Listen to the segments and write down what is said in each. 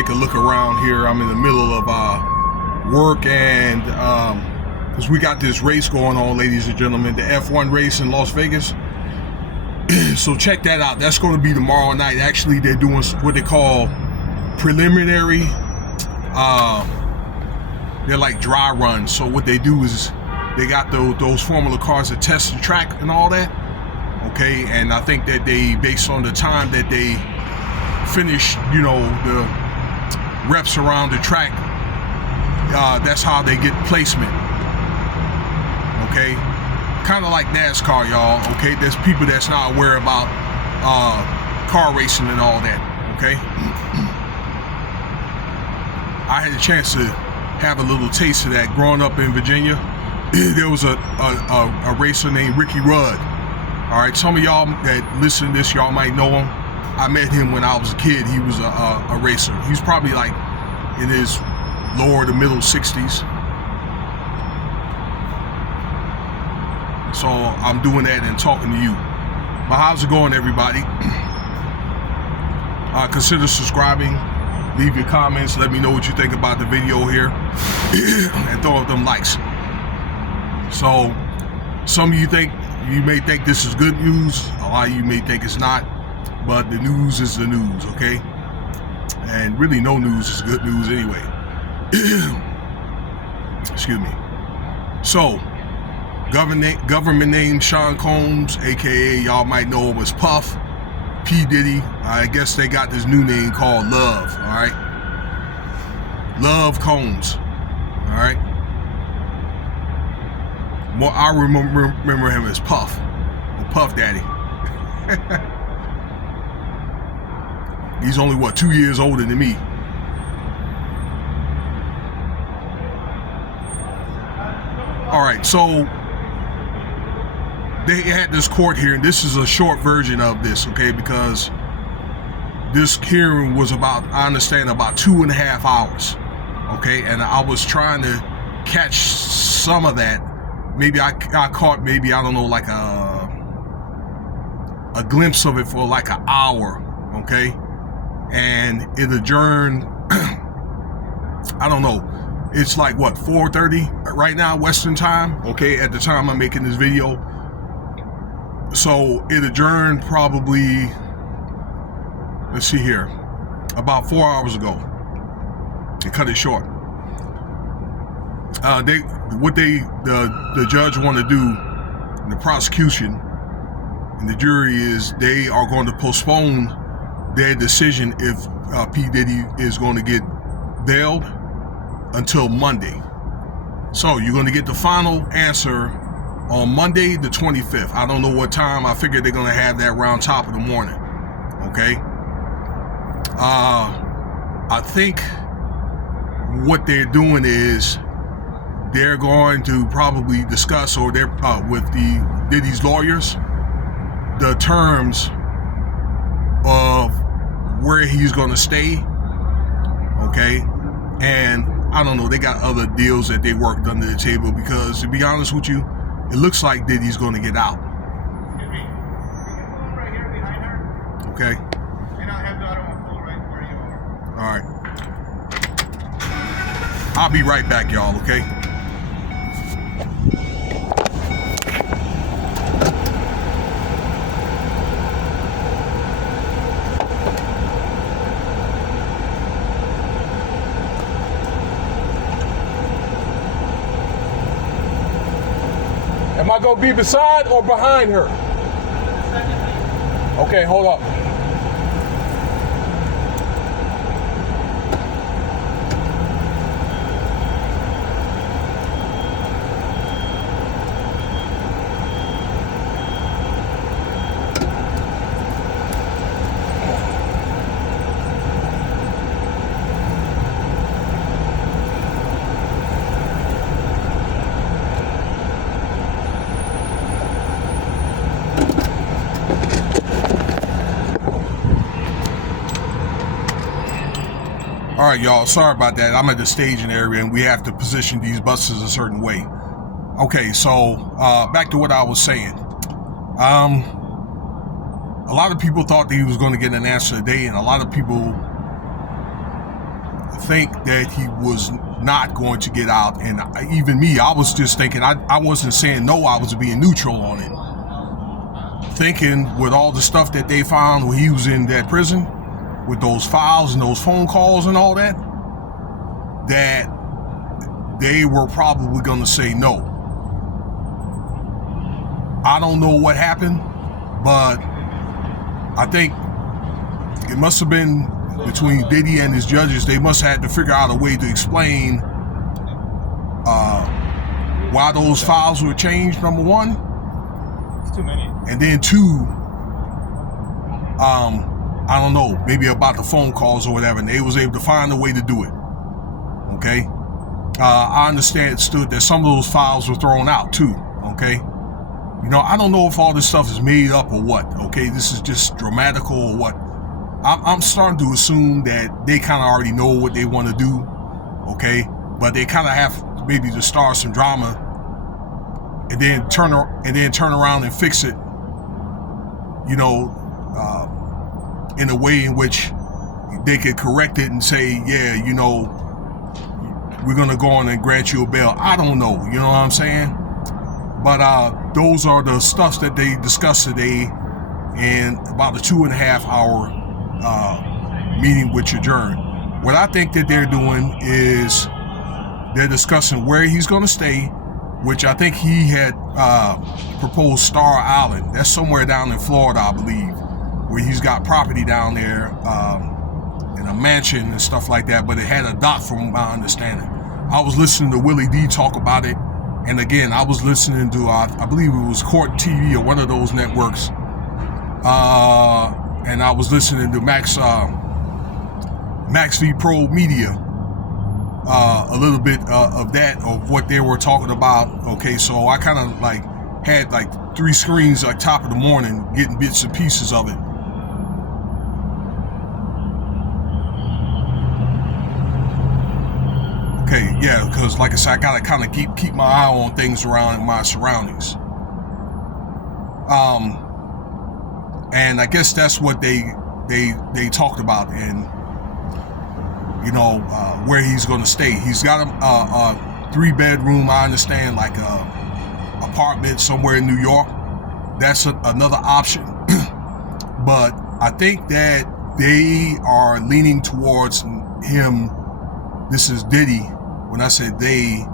take a look around here. I'm in the middle of work, and because we got this race going on, ladies and gentlemen, the F1 race in Las Vegas. So check that out. That's going to be tomorrow night. Actually, they're doing what they call preliminary. They're like dry runs. So what they do is they got those Formula cars that test the track and all that. Okay, and I think that they, based on the time that they finish, you know, the reps around the track, that's how they get placement. Okay, kind of like NASCAR, y'all. Okay, there's people that's not aware about car racing and all that. Okay, I had a chance to have a little taste of that growing up in Virginia. There was a racer named Ricky Rudd. All right, some of y'all that listen to this, y'all might know him. I met him when I was a kid. He was a racer. He's probably like in his lower to middle 60s. So I'm doing that and talking to you. But how's it going, everybody? Consider subscribing. Leave your comments. Let me know what you think about the video here. And throw up them likes. So some of you may think this is good news. A lot of you may think it's not. But the news is the news, okay? And really no news is good news anyway. Excuse me. So, government name Sean Combs, aka y'all might know him as Puff, P. Diddy. I guess they got this new name called Love, alright? Love Combs, alright? Well, I remember him as Puff, the Puff Daddy. He's only, what, 2 years older than me. All right, so they had this court hearing. This is a short version of this, okay, because this hearing was about, I understand, about 2.5 hours, okay, and I was trying to catch some of that. Maybe I caught, maybe, I don't know, like a glimpse of it for like an hour, okay, and it adjourned. I don't know. It's like, what, 4:30 right now, Western time, okay, at the time I'm making this video. So it adjourned probably, let's see here, about 4 hours ago. They cut it short. The judge want to do, the prosecution and the jury, is they are going to postpone their decision if P. Diddy is going to get bailed until Monday. So you're going to get the final answer on Monday the 25th. I don't know what time. I figure they're going to have that around top of the morning. Okay. I think what they're doing is they're going to probably discuss, or they're with the Diddy's lawyers, the terms of where he's going to stay. Okay. And I don't know, they got other deals that they worked under the table, because to be honest with you, it looks like Diddy's going to get out. Excuse me. You can pull right here behind her. Okay. And I'll have the other one pull right where you are. All right. I'll be right back, y'all, okay? Am I gonna be beside or behind her? Okay, hold up. All right, y'all, sorry about that. I'm at the staging area and we have to position these buses a certain way. Okay, so back to what I was saying. A lot of people thought that he was going to get an answer today, and a lot of people think that he was not going to get out. And even me, I was just thinking, I wasn't saying no, I was being neutral on it. Thinking with all the stuff that they found when he was in that prison, with those files and those phone calls and all that, that they were probably going to say no. I don't know what happened, but I think it must have been between Diddy and his judges. They must have had to figure out a way to explain why those files were changed, number one. It's too many. And then two, I don't know, maybe about the phone calls or whatever, and they was able to find a way to do it. Okay? I understood that some of those files were thrown out too. Okay? You know, I don't know if all this stuff is made up or what. Okay? This is just dramatical or what. I'm starting to assume that they kind of already know what they want to do. Okay? But they kind of have maybe to start some drama and then turn around and fix it, you know, in a way in which they could correct it and say, yeah, you know, we're going to go on and grant you a bail. I don't know, you know what I'm saying? But those are the stuffs that they discussed today in about a 2.5 hour meeting with Adjourn. What I think that they're doing is they're discussing where he's going to stay, which I think he had proposed Star Island. That's somewhere down in Florida, I believe, where he's got property down there in a mansion and stuff like that, but it had a dock from my understanding. I was listening to Willie D talk about it, and again, I was listening to, I believe it was Court TV or one of those networks, and I was listening to Max V Pro Media, a little bit of that, of what they were talking about. Okay, so I kind of like had like 3 screens like top of the morning, getting bits and pieces of it. Okay, yeah, because like I said, I gotta kind of keep my eye on things around my surroundings. And I guess that's what they talked about, and you know, where he's going to stay. He's got a 3-bedroom, I understand, like a apartment somewhere in New York. That's another option. But I think that they are leaning towards him. This is Diddy. When I said they,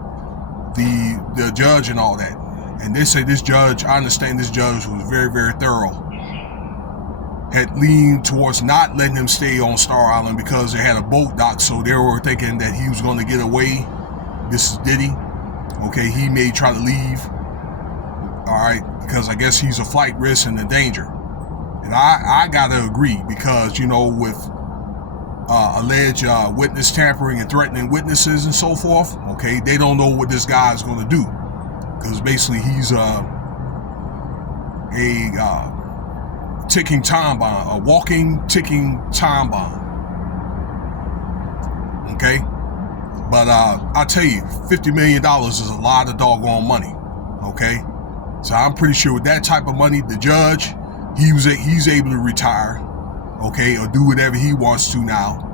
the judge and all that. And they say this judge, I understand this judge was very, very thorough, had leaned towards not letting him stay on Star Island because they had a boat dock, so they were thinking that he was going to get away. This is Diddy. Okay, he may try to leave. All right, because I guess he's a flight risk and a danger. And I gotta agree, because, you know, with alleged witness tampering and threatening witnesses and so forth, okay, they don't know what this guy is going to do, because basically he's a ticking time bomb, a walking ticking time bomb. Okay, but I tell you, $50 million is a lot of doggone money. Okay, so I'm pretty sure with that type of money, the judge, he's able to retire, okay, or do whatever he wants to now.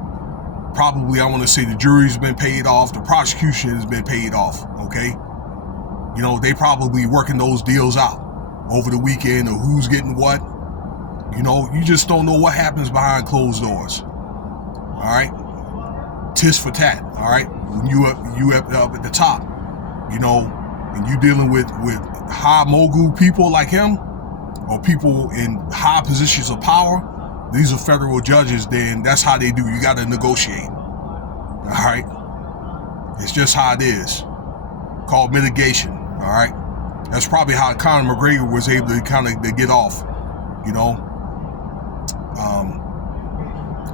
Probably, I want to say the jury's been paid off, the prosecution has been paid off, okay? You know, they probably working those deals out over the weekend, or who's getting what. You know, you just don't know what happens behind closed doors. All right? Tis for tat, all right? When you up at the top, you know, and you dealing with high mogul people like him, or people in high positions of power. These are federal judges, then that's how they do. You got to negotiate. All right? It's just how it is. Called mitigation. All right? That's probably how Conor McGregor was able to kind of get off. You know?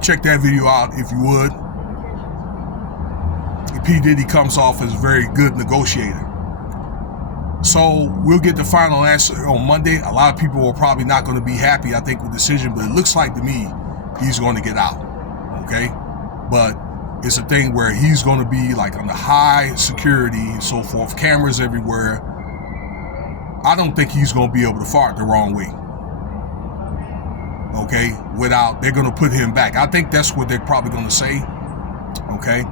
Check that video out if you would. P. Diddy comes off as a very good negotiator. So we'll get the final answer on Monday. A lot of people are probably not going to be happy, I think, with the decision, but it looks like to me he's going to get out. Okay? But it's a thing where he's going to be like under high security and so forth, cameras everywhere. I don't think he's going to be able to fart the wrong way. Okay? They're going to put him back. I think that's what they're probably going to say. Okay,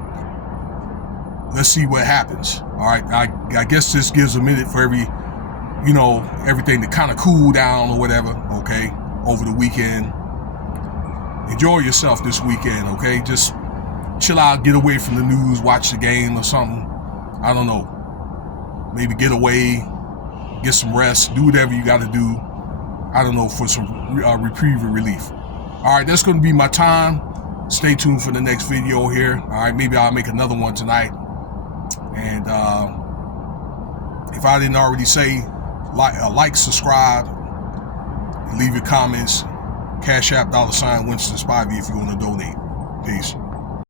let's see what happens. All right, I guess this gives a minute for everything to kind of cool down or whatever. Okay, over the weekend, enjoy yourself this weekend. Okay, just chill out, get away from the news, watch the game or something. I don't know, maybe get away, get some rest, do whatever you got to do. I don't know, for some reprieve and relief. All right, that's going to be my time. Stay tuned for the next video here. All right, maybe I'll make another one tonight. And if I didn't already say, like, subscribe, leave your comments. Cash App $Winston Spivey if you want to donate. Peace.